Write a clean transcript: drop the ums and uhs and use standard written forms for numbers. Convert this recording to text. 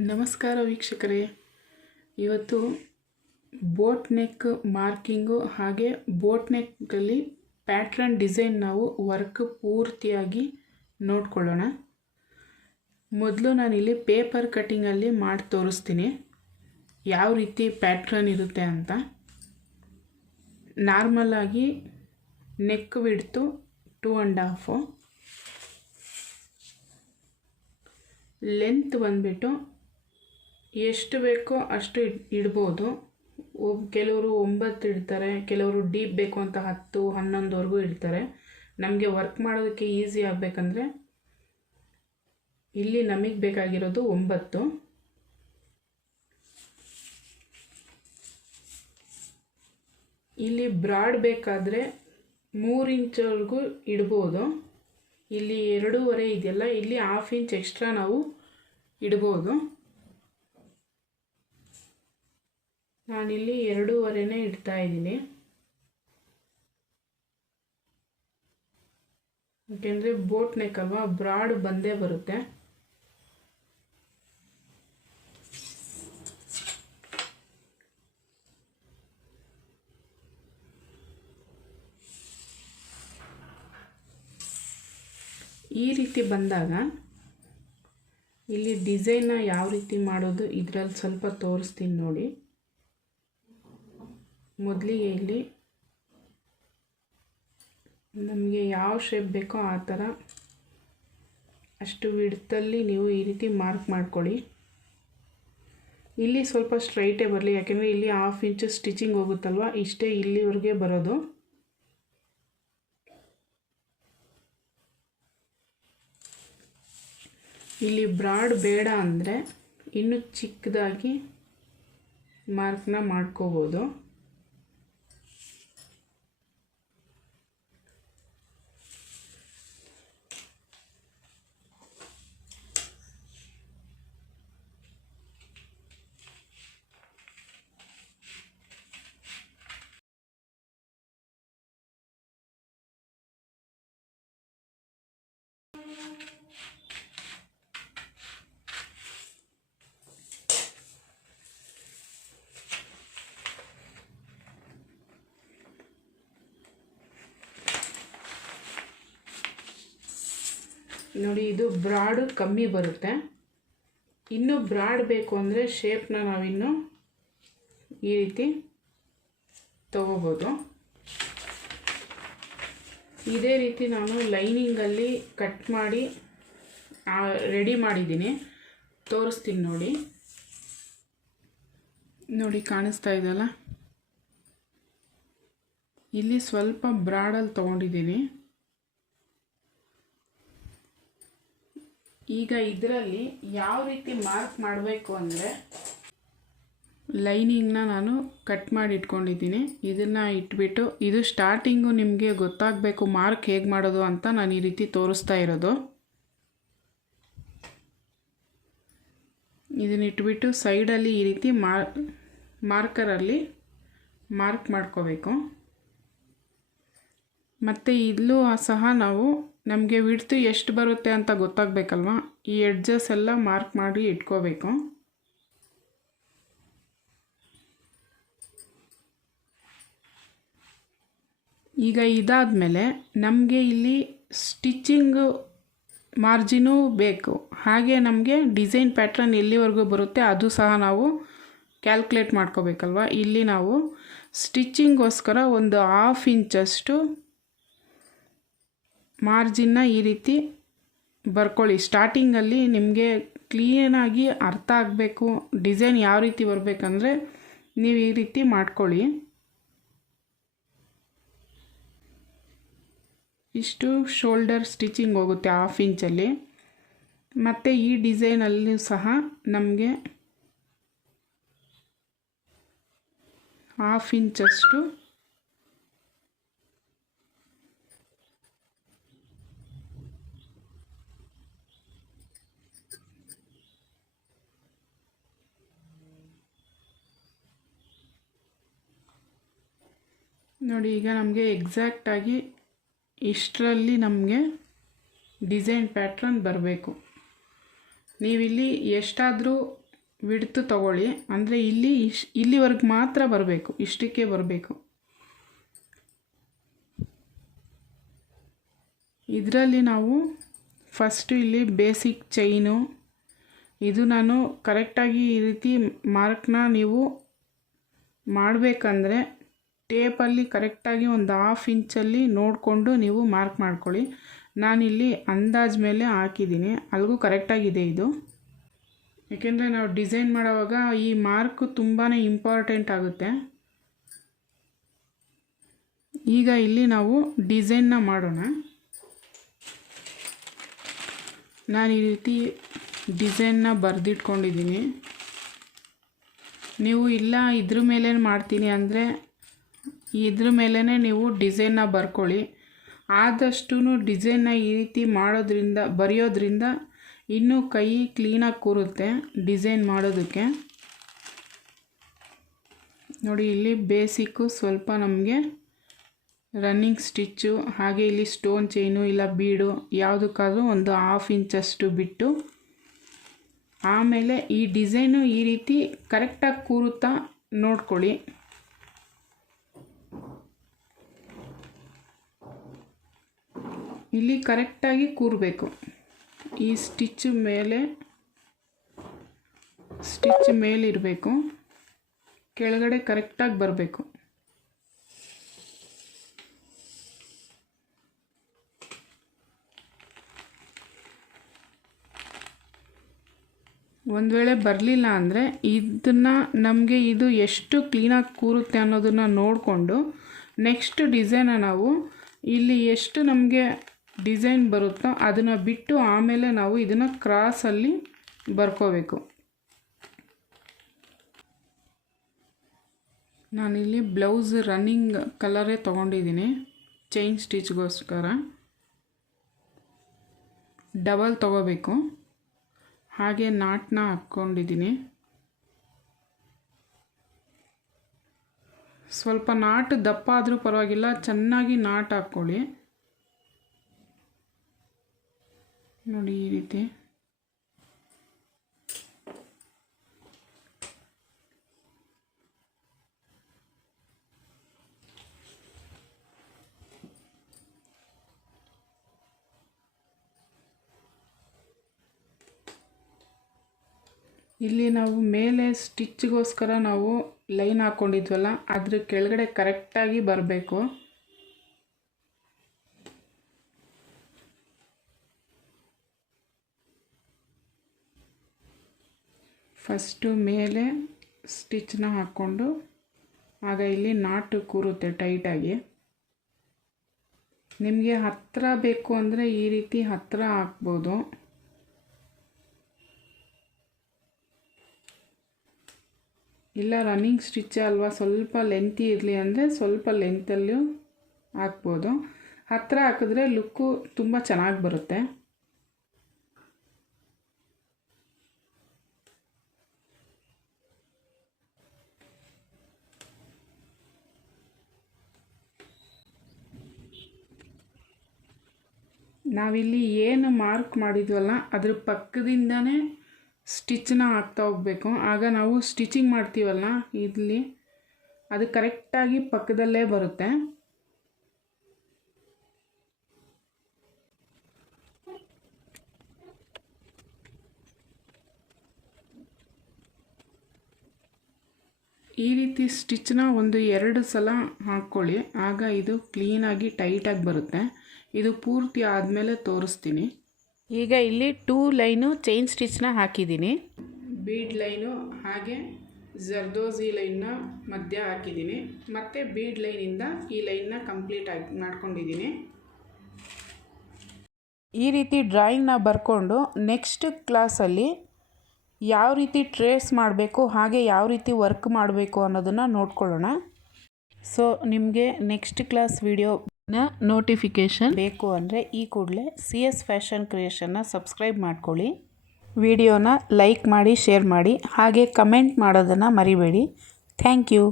ನಮಸ್ಕಾರ ವೀಕ್ಷಕರೇ, ಇವತ್ತು ಬೋಟ್ ನೆಕ್ ಮಾರ್ಕಿಂಗು ಹಾಗೆ ಬೋಟ್ ನೆಕ್ಕಲ್ಲಿ ಪ್ಯಾಟ್ರನ್ ಡಿಸೈನ್ ನಾವು ವರ್ಕ್ ಪೂರ್ತಿಯಾಗಿ ನೋಡ್ಕೊಳ್ಳೋಣ. ಮೊದಲು ನಾನಿಲ್ಲಿ ಪೇಪರ್ ಕಟ್ಟಿಂಗಲ್ಲಿ ಮಾಡಿ ತೋರಿಸ್ತೀನಿ ಯಾವ ರೀತಿ ಪ್ಯಾಟ್ರನ್ ಇರುತ್ತೆ ಅಂತ. ನಾರ್ಮಲಾಗಿ ನೆಕ್ ವಿಡ್ತು 2.5, ಲೆಂತ್ ಬಂದುಬಿಟ್ಟು ಎಷ್ಟು ಬೇಕೋ ಅಷ್ಟು ಇಡ್ಬೋದು. ಕೆಲವರು 9 ಇಡ್ತಾರೆ, ಕೆಲವರು ಡೀಪ್ ಬೇಕು ಅಂತ 10, 11ವರೆಗೂ ಇಡ್ತಾರೆ. ನಮಗೆ ವರ್ಕ್ ಮಾಡೋದಕ್ಕೆ ಈಸಿ ಆಗಬೇಕಂದ್ರೆ ಇಲ್ಲಿ ನಮಗೆ ಬೇಕಾಗಿರೋದು 9. ಇಲ್ಲಿ ಬ್ರಾಡ್ ಬೇಕಾದರೆ 3 ಇಂಚವರೆಗೂ ಇಡ್ಬೋದು. ಇಲ್ಲಿ 2.5 ಇದೆಯಲ್ಲ, ಇಲ್ಲಿ 1/2 ಇಂಚ್ ಎಕ್ಸ್ಟ್ರಾ ನಾವು ಇಡ್ಬೋದು. ನಾನಿಲ್ಲಿ 2.5ನೇ ಇಡ್ತಾ ಇದ್ದೀನಿ, ಯಾಕೆಂದರೆ ಬೋಟ್ ನೆಕ್ ಅಲ್ವಾ, ಬ್ರಾಡ್ ಬಂದೇ ಬರುತ್ತೆ. ಈ ರೀತಿ ಬಂದಾಗ ಇಲ್ಲಿ ಡಿಸೈನ್ನ ಯಾವ ರೀತಿ ಮಾಡೋದು ಇದರಲ್ಲಿ ಸ್ವಲ್ಪ ತೋರಿಸ್ತೀನಿ ನೋಡಿ. ಮೊದಲಿಗೆ ಇಲ್ಲಿ ನಮಗೆ ಯಾವ ಶೇಪ್ ಬೇಕೋ ಆ ಥರ ಅಷ್ಟು ವಿಡ್ತಲ್ಲಿ ನೀವು ಈ ರೀತಿ ಮಾರ್ಕ್ ಮಾಡ್ಕೊಳ್ಳಿ. ಇಲ್ಲಿ ಸ್ವಲ್ಪ ಸ್ಟ್ರೈಟೇ ಬರಲಿ, ಯಾಕೆಂದರೆ ಇಲ್ಲಿ 1/2 ಇಂಚು ಸ್ಟಿಚಿಂಗ್ ಹೋಗುತ್ತಲ್ವ, ಇಷ್ಟೇ ಇಲ್ಲಿವರೆಗೆ ಬರೋದು. ಇಲ್ಲಿ ಬ್ರಾಡ್ ಬೇಡ ಅಂದರೆ ಇನ್ನೂ ಚಿಕ್ಕದಾಗಿ ಮಾರ್ಕ್ನ ಮಾಡ್ಕೋಬೋದು. ನೋಡಿ, ಇದು ಬ್ರಾಡ್ ಕಮ್ಮಿ ಬರುತ್ತೆ. ಇನ್ನೂ ಬ್ರಾಡ್ ಬೇಕು ಅಂದರೆ ಶೇಪ್ನ ನಾವಿನ್ನು ಈ ರೀತಿ ತಗೋಬೋದು. ಇದೇ ರೀತಿ ನಾನು ಲೈನಿಂಗಲ್ಲಿ ಕಟ್ ಮಾಡಿ ರೆಡಿ ಮಾಡಿದ್ದೀನಿ, ತೋರಿಸ್ತೀನಿ ನೋಡಿ. ನೋಡಿ, ಕಾಣಿಸ್ತಾ ಇದೆಯಲ್ಲ, ಇಲ್ಲಿ ಸ್ವಲ್ಪ ಬ್ರಾಡಲ್ಲಿ ತೊಗೊಂಡಿದ್ದೀನಿ. ಈಗ ಇದರಲ್ಲಿ ಯಾವ ರೀತಿ ಮಾರ್ಕ್ ಮಾಡಬೇಕು ಅಂದರೆ, ಲೈನಿಂಗ್ನ ನಾನು ಕಟ್ ಮಾಡಿ ಇಟ್ಕೊಂಡಿದ್ದೀನಿ. ಇದನ್ನು ಇಟ್ಬಿಟ್ಟು, ಇದು ಸ್ಟಾರ್ಟಿಂಗು ನಿಮಗೆ ಗೊತ್ತಾಗಬೇಕು ಮಾರ್ಕ್ ಹೇಗೆ ಮಾಡೋದು ಅಂತ ನಾನು ಈ ರೀತಿ ತೋರಿಸ್ತಾ ಇರೋದು. ಇದನ್ನ ಇಟ್ಬಿಟ್ಟು ಸೈಡಲ್ಲಿ ಈ ರೀತಿ ಮಾರ್ಕರಲ್ಲಿ ಮಾರ್ಕ್ ಮಾಡ್ಕೋಬೇಕು. ಮತ್ತು ಇಲ್ಲೂ ಸಹ ನಾವು ನಮಗೆ ವಿಡ್ತು ಎಷ್ಟು ಬರುತ್ತೆ ಅಂತ ಗೊತ್ತಾಗಬೇಕಲ್ವ, ಈ ಎಡ್ಜಸ್ ಎಲ್ಲ ಮಾರ್ಕ್ ಮಾಡಿ ಇಟ್ಕೋಬೇಕು. ಈಗ ಇದಾದಮೇಲೆ ನಮಗೆ ಇಲ್ಲಿ ಸ್ಟಿಚ್ಚಿಂಗು ಮಾರ್ಜಿನೂ ಬೇಕು, ಹಾಗೆ ನಮಗೆ ಡಿಸೈನ್ ಪ್ಯಾಟ್ರನ್ ಎಲ್ಲಿವರೆಗೂ ಬರುತ್ತೆ ಅದು ಸಹ ನಾವು ಕ್ಯಾಲ್ಕುಲೇಟ್ ಮಾಡ್ಕೋಬೇಕಲ್ವ. ಇಲ್ಲಿ ನಾವು ಸ್ಟಿಚ್ಚಿಂಗೋಸ್ಕರ ಒಂದು 1/2 ಇಂಚಷ್ಟು ಮಾರ್ಜಿನ್ನ ಈ ರೀತಿ ಬರ್ಕೊಳ್ಳಿ. ಸ್ಟಾರ್ಟಿಂಗಲ್ಲಿ ನಿಮಗೆ ಕ್ಲೀನಾಗಿ ಅರ್ಥ ಆಗಬೇಕು ಡಿಸೈನ್ ಯಾವ ರೀತಿ ಬರಬೇಕಂದ್ರೆ ನೀವು ಈ ರೀತಿ ಮಾಡ್ಕೊಳ್ಳಿ. ಇಷ್ಟು ಶೋಲ್ಡರ್ ಸ್ಟಿಚಿಂಗ್ ಹೋಗುತ್ತೆ 1/2 ಇಂಚಲ್ಲಿ. ಮತ್ತು ಈ ಡಿಸೈನಲ್ಲಿ ಸಹ ನಮಗೆ 1/2 ಇಂಚಷ್ಟು ನೋಡಿ. ಈಗ ನಮಗೆ ಎಕ್ಸಾಕ್ಟಾಗಿ ಇಷ್ಟರಲ್ಲಿ ನಮಗೆ ಡಿಸೈನ್ ಪ್ಯಾಟ್ರನ್ ಬರಬೇಕು. ನೀವಿಲ್ಲಿ ಎಷ್ಟಾದರೂ ವಿಡ್ತು ತಗೊಳ್ಳಿ. ಅಂದರೆ ಇಲ್ಲಿವರೆಗೆ ಮಾತ್ರ ಬರಬೇಕು, ಇಷ್ಟಕ್ಕೆ ಬರಬೇಕು. ಇದರಲ್ಲಿ ನಾವು ಫಸ್ಟು ಇಲ್ಲಿ ಬೇಸಿಕ್ ಚೈನು, ಇದು ನಾನು ಕರೆಕ್ಟಾಗಿ ಈ ರೀತಿ ಮಾರ್ಕ್ನ ನೀವು ಮಾಡಬೇಕಂದ್ರೆ ಟೇಪಲ್ಲಿ ಕರೆಕ್ಟಾಗಿ ಒಂದು 1/2 ಇಂಚಲ್ಲಿ ನೋಡಿಕೊಂಡು ನೀವು ಮಾರ್ಕ್ ಮಾಡ್ಕೊಳ್ಳಿ. ನಾನಿಲ್ಲಿ ಅಂದಾಜು ಮೇಲೆ ಹಾಕಿದ್ದೀನಿ, ಅಲ್ಲಿಗೂ ಕರೆಕ್ಟಾಗಿದೆ ಇದು. ಏಕೆಂದರೆ ನಾವು ಡಿಸೈನ್ ಮಾಡೋವಾಗ ಈ ಮಾರ್ಕು ತುಂಬಾ ಇಂಪಾರ್ಟೆಂಟ್ ಆಗುತ್ತೆ. ಈಗ ಇಲ್ಲಿ ನಾವು ಡಿಸೈನ್ನ ಮಾಡೋಣ. ನಾನು ಈ ರೀತಿ ಡಿಸೈನ್ನ ಬರೆದಿಟ್ಕೊಂಡಿದ್ದೀನಿ. ನೀವು ಇಲ್ಲ ಇದ್ರ ಮೇಲೆ ಮಾಡ್ತೀನಿ ಅಂದರೆ ಇದ್ರ ಮೇಲೇ ನೀವು ಡಿಸೈನ್ನ ಬರ್ಕೊಳ್ಳಿ. ಆದಷ್ಟು ಡಿಸೈನ್ನ ಈ ರೀತಿ ಬರೆಯೋದ್ರಿಂದ ಇನ್ನೂ ಕೈ ಕ್ಲೀನಾಗಿ ಕೂರುತ್ತೆ ಡಿಸೈನ್ ಮಾಡೋದಕ್ಕೆ. ನೋಡಿ, ಇಲ್ಲಿ ಬೇಸಿಕ್ಕು ಸ್ವಲ್ಪ ನಮಗೆ ರನ್ನಿಂಗ್ ಸ್ಟಿಚ್ಚು, ಹಾಗೆ ಇಲ್ಲಿ ಸ್ಟೋನ್ ಚೈನು ಇಲ್ಲ ಬೀಡು ಯಾವುದಕ್ಕಾದ್ರೂ ಒಂದು 1/2 ಇಂಚಷ್ಟು ಬಿಟ್ಟು, ಆಮೇಲೆ ಈ ಡಿಸೈನು ಈ ರೀತಿ ಕರೆಕ್ಟಾಗಿ ಕೂರುತ್ತಾ ನೋಡ್ಕೊಳ್ಳಿ. ಇಲ್ಲಿ ಕರೆಕ್ಟಾಗಿ ಕೂರಬೇಕು. ಈ ಸ್ಟಿಚ್ ಮೇಲಿರಬೇಕು, ಕೆಳಗಡೆ ಕರೆಕ್ಟಾಗಿ ಬರಬೇಕು. ಒಂದು ವೇಳೆ ಬರಲಿಲ್ಲ ಅಂದರೆ ನಮಗೆ ಇದು ಎಷ್ಟು ಕ್ಲೀನಾಗಿ ಕೂರುತ್ತೆ ಅನ್ನೋದನ್ನು ನೋಡಿಕೊಂಡು ನೆಕ್ಸ್ಟ್ ಡಿಸೈನ ನಾವು ಇಲ್ಲಿ ಎಷ್ಟು ನಮಗೆ ಡಿಸೈನ್ ಬರುತ್ತೋ ಅದನ್ನು ಬಿಟ್ಟು ಆಮೇಲೆ ನಾವು ಇದನ್ನು ಕ್ರಾಸಲ್ಲಿ ಬರ್ಕೋಬೇಕು. ನಾನಿಲ್ಲಿ ಬ್ಲೌಸ್ ರನ್ನಿಂಗ್ ಕಲರೇ ತೊಗೊಂಡಿದ್ದೀನಿ ಚೈನ್ ಸ್ಟಿಚ್ಗೋಸ್ಕರ. ಡಬಲ್ ತೊಗೋಬೇಕು. ಹಾಗೆ ನಾಟ್ನ ಹಾಕ್ಕೊಂಡಿದ್ದೀನಿ. ಸ್ವಲ್ಪ ನಾಟ್ ದಪ್ಪ ಆದರೂ ಪರವಾಗಿಲ್ಲ, ಚೆನ್ನಾಗಿ ನಾಟ್ ಹಾಕ್ಕೊಳ್ಳಿ. ನೋಡಿ ಈ ರೀತಿ. ಇಲ್ಲಿ ನಾವು ಮೇಲೆ ಸ್ಟಿಚ್ಗೋಸ್ಕರ ನಾವು ಲೈನ್ ಹಾಕ್ಕೊಂಡಿದ್ವಲ್ಲ, ಅದ್ರ ಕೆಳಗಡೆ ಕರೆಕ್ಟಾಗಿ ಬರಬೇಕು. ಫಸ್ಟು ಮೇಲೆ ಸ್ಟಿಚ್ನ ಹಾಕ್ಕೊಂಡು ಆಗ ಇಲ್ಲಿ ನಾಟು ಕೂರುತ್ತೆ ಟೈಟಾಗಿ. ನಿಮಗೆ ಹತ್ತಿರ ಬೇಕು ಅಂದರೆ ಈ ರೀತಿ ಹತ್ತಿರ ಹಾಕ್ಬೋದು. ಇಲ್ಲ ರನ್ನಿಂಗ್ ಸ್ಟಿಚ್ ಅಲ್ವಾ, ಸ್ವಲ್ಪ ಲೆಂತಿ ಇರಲಿ ಅಂದರೆ ಸ್ವಲ್ಪ ಲೆಂತಲ್ಲೂ ಹಾಕ್ಬೋದು. ಹತ್ತಿರ ಹಾಕಿದ್ರೆ ಲುಕ್ಕು ತುಂಬ ಚೆನ್ನಾಗಿ ಬರುತ್ತೆ. ನಾವಿಲ್ಲಿ ಏನು ಮಾರ್ಕ್ ಮಾಡಿದ್ವಲ್ಲ ಅದ್ರ ಪಕ್ಕದಿಂದನೇ ಸ್ಟಿಚ್ನ ಹಾಕ್ತಾ ಹೋಗಬೇಕು. ಆಗ ನಾವು ಸ್ಟಿಚಿಂಗ್ ಮಾಡ್ತೀವಲ್ಲ ಇಲ್ಲಿ ಅದು ಕರೆಕ್ಟಾಗಿ ಪಕ್ಕದಲ್ಲೇ ಬರುತ್ತೆ. ಈ ರೀತಿ ಸ್ಟಿಚ್ನ 1-2 ಸಲ ಹಾಕ್ಕೊಳ್ಳಿ, ಆಗ ಇದು ಕ್ಲೀನಾಗಿ ಟೈಟಾಗಿ ಬರುತ್ತೆ. ಇದು ಪೂರ್ತಿ ಆದಮೇಲೆ ತೋರಿಸ್ತೀನಿ. ಈಗ ಇಲ್ಲಿ 2 ಲೈನು ಚೈನ್ ಸ್ಟಿಚ್ನ ಹಾಕಿದ್ದೀನಿ. ಬೀಡ್ ಲೈನು ಹಾಗೆ ಜರ್ದೋಸಿ ಲೈನ್ನ ಮಧ್ಯ ಹಾಕಿದ್ದೀನಿ. ಮತ್ತು ಬೀಡ್ ಲೈನಿಂದ ಈ ಲೈನ್ನ ಕಂಪ್ಲೀಟಾಗಿ ಮಾಡ್ಕೊಂಡಿದ್ದೀನಿ. ಈ ರೀತಿ ಡ್ರಾಯಿಂಗ್ನ ಬರ್ಕೊಂಡು ನೆಕ್ಸ್ಟ್ ಕ್ಲಾಸಲ್ಲಿ ಯಾವ ರೀತಿ ಟ್ರೇಸ್ ಮಾಡಬೇಕು ಹಾಗೆ ಯಾವ ರೀತಿ ವರ್ಕ್ ಮಾಡಬೇಕು ಅನ್ನೋದನ್ನು ನೋಡ್ಕೊಳ್ಳೋಣ. ಸೊ ನಿಮಗೆ ನೆಕ್ಸ್ಟ್ ಕ್ಲಾಸ್ ವಿಡಿಯೋನ ನೋಟಿಫಿಕೇಷನ್ ಬೇಕು ಅಂದರೆ ಈ ಕೂಡಲೇ CS ಫ್ಯಾಷನ್ ಕ್ರಿಯೇಷನ್ನ ಸಬ್ಸ್ಕ್ರೈಬ್ ಮಾಡ್ಕೊಳ್ಳಿ. ವಿಡಿಯೋನ ಲೈಕ್ ಮಾಡಿ, ಶೇರ್ ಮಾಡಿ, ಹಾಗೆ ಕಮೆಂಟ್ ಮಾಡೋದನ್ನು ಮರಿಬೇಡಿ. Thank you.